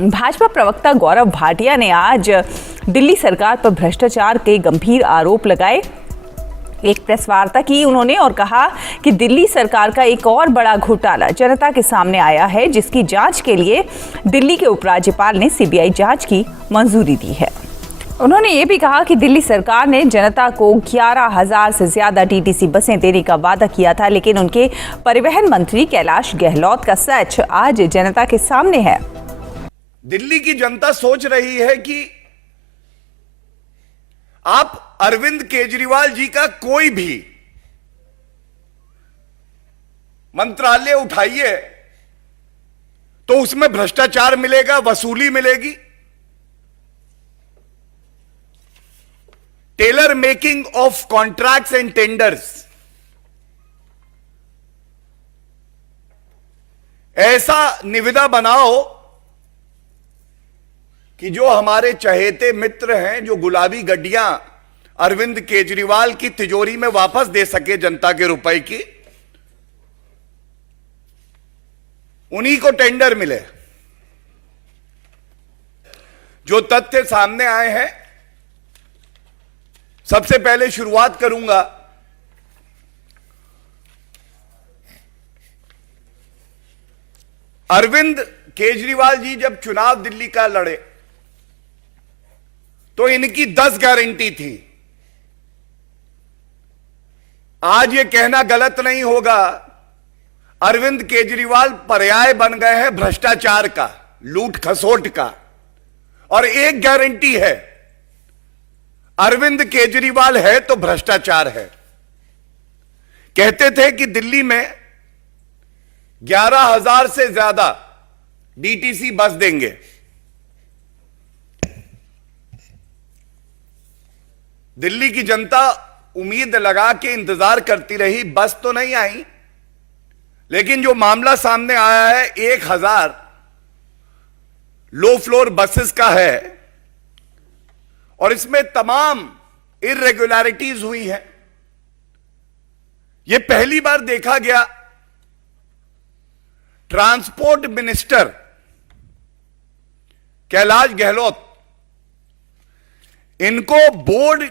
भाजपा प्रवक्ता गौरव भाटिया ने आज दिल्ली सरकार पर भ्रष्टाचार के गंभीर आरोप लगाए। एक प्रेस वार्ता की उन्होंने और कहा कि दिल्ली सरकार का एक और बड़ा घोटाला जनता के सामने आया है, जिसकी जांच के लिए दिल्ली के उपराज्यपाल ने सीबीआई जांच की मंजूरी दी है। उन्होंने ये भी कहा कि दिल्ली सरकार ने जनता को 11,000 से ज्यादा डीटीसी बसें देने का वादा किया था, लेकिन उनके परिवहन मंत्री कैलाश गहलोत का सच आज जनता के सामने है। दिल्ली की जनता सोच रही है कि आप अरविंद केजरीवाल जी का कोई भी मंत्रालय उठाइए तो उसमें भ्रष्टाचार मिलेगा, वसूली मिलेगी। Tailor making of contracts and tenders, ऐसा निविदा बनाओ कि जो हमारे चहेते मित्र हैं, जो गुलाबी गड्डियां अरविंद केजरीवाल की तिजोरी में वापस दे सके जनता के रुपए की, उन्हीं को टेंडर मिले। जो तथ्य सामने आए हैं, सबसे पहले शुरुआत करूंगा अरविंद केजरीवाल जी जब चुनाव दिल्ली का लड़े तो इनकी 10 गारंटी थी। आज ये कहना गलत नहीं होगा, अरविंद केजरीवाल पर्याय बन गए हैं भ्रष्टाचार का, लूट खसोट का। और एक गारंटी है, अरविंद केजरीवाल है तो भ्रष्टाचार है। कहते थे कि दिल्ली में 11,000 से ज्यादा डीटीसी बस देंगे। दिल्ली की जनता उम्मीद लगा के इंतजार करती रही, बस तो नहीं आई, लेकिन जो मामला सामने आया है 1,000 लो फ्लोर बसेस का है और इसमें तमाम इर्रेगुलरिटीज हुई हैं। यह पहली बार देखा गया। ट्रांसपोर्ट मिनिस्टर कैलाश गहलोत, इनको बोर्ड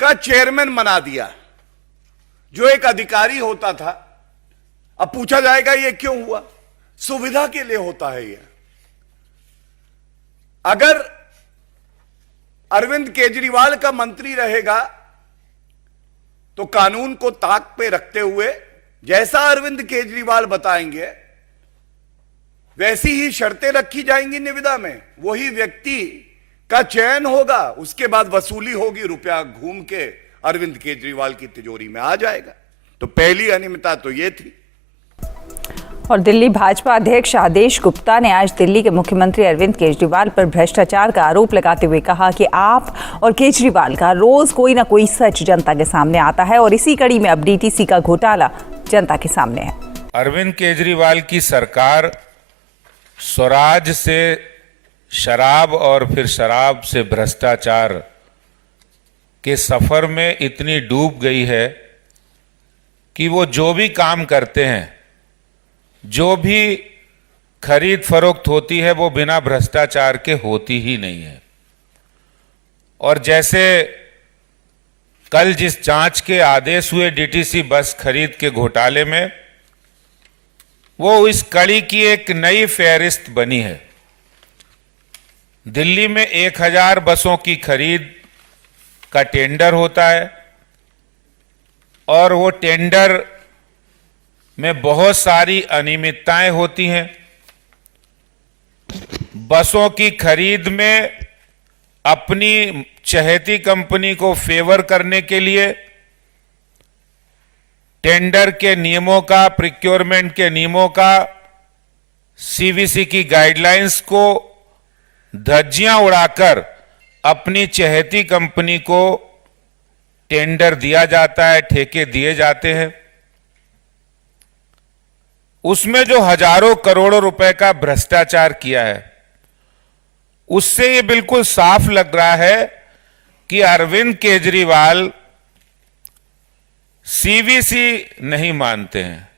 का चेयरमैन बना दिया, जो एक अधिकारी होता था। अब पूछा जाएगा ये क्यों हुआ? सुविधा के लिए होता है यह। अगर अरविंद केजरीवाल का मंत्री रहेगा तो कानून को ताक पे रखते हुए जैसा अरविंद केजरीवाल बताएंगे वैसी ही शर्तें रखी जाएंगी निविदा में। वही व्यक्ति का चयन होगा, उसके बाद वसूली होगी, रुपया घूम के अरविंद केजरीवाल की तिजोरी में आ जाएगा। तो पहली अनियमितता तो यह थी। और दिल्ली भाजपा अध्यक्ष आदेश गुप्ता ने आज दिल्ली के मुख्यमंत्री अरविंद केजरीवाल पर भ्रष्टाचार का आरोप लगाते हुए कहा कि आप और केजरीवाल का रोज कोई ना कोई सच जनता के सामने आता है और इसी कड़ी में अब डीटीसी का घोटाला जनता के सामने है। अरविंद केजरीवाल की सरकार स्वराज से शराब और फिर शराब से भ्रष्टाचार के सफर में इतनी डूब गई है कि वो जो भी काम करते हैं, जो भी खरीद फरोख्त होती है, वो बिना भ्रष्टाचार के होती ही नहीं है। और जैसे कल जिस जांच के आदेश हुए डीटीसी बस खरीद के घोटाले में, वो इस कड़ी की एक नई फहरिस्त बनी है। दिल्ली में 1,000 बसों की खरीद का टेंडर होता है और वो टेंडर में बहुत सारी अनियमितताएं होती हैं। बसों की खरीद में अपनी चहेती कंपनी को फेवर करने के लिए टेंडर के नियमों का, प्रिक्योरमेंट के नियमों का, सीवीसी की गाइडलाइंस को धज्जियां उड़ाकर अपनी चहेती कंपनी को टेंडर दिया जाता है, ठेके दिए जाते हैं। उसमें जो हजारों करोड़ों रुपए का भ्रष्टाचार किया है, उससे ये बिल्कुल साफ लग रहा है कि अरविंद केजरीवाल सीवीसी नहीं मानते हैं।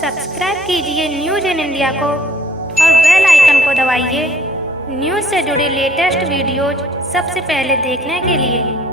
सब्सक्राइब कीजिए न्यूज इन इंडिया को और बेल आइकन को दबाइए न्यूज से जुड़ी लेटेस्ट वीडियोज सबसे पहले देखने के लिए।